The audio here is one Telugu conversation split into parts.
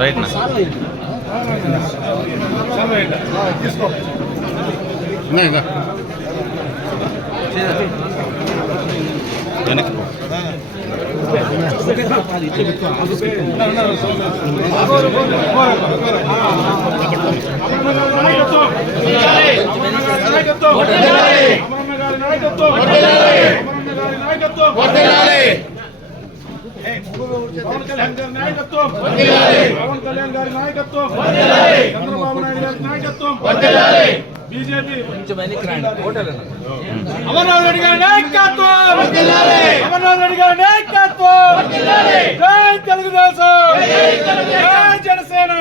రైట్ నా వెనక్కి పవన్ కళ్యాణ్ గారి నాయకత్వం, పవన్ కళ్యాణ్ గారి నాయకత్వం, చంద్రబాబు నాయుడు గారి నాయకత్వం, బీజేపీ అమర్నాథ్ రెడ్డి గారి నాయకత్వం, అమర్నాథ్ రెడ్డి గారి నాయకత్వం, జై తెలుగుదేశం, జై జనసేన.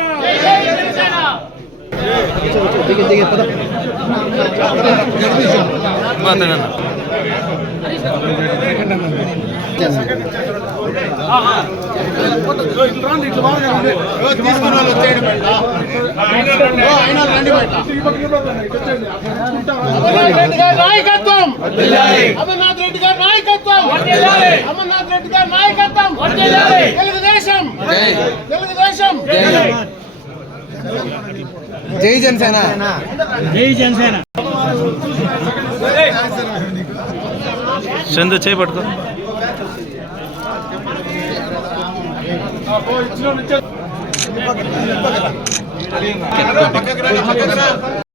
నాయకత్వం అమర్నాథ్ రెడ్డి గారి నాయకత్వం, అమర్నాథ్ రెడ్డి గారి నాయకత్వం, తెలుగుదేశం, తెలుగుదేశం, జై జనసేన, జై జనసేన. చందు చేపట్టుకో.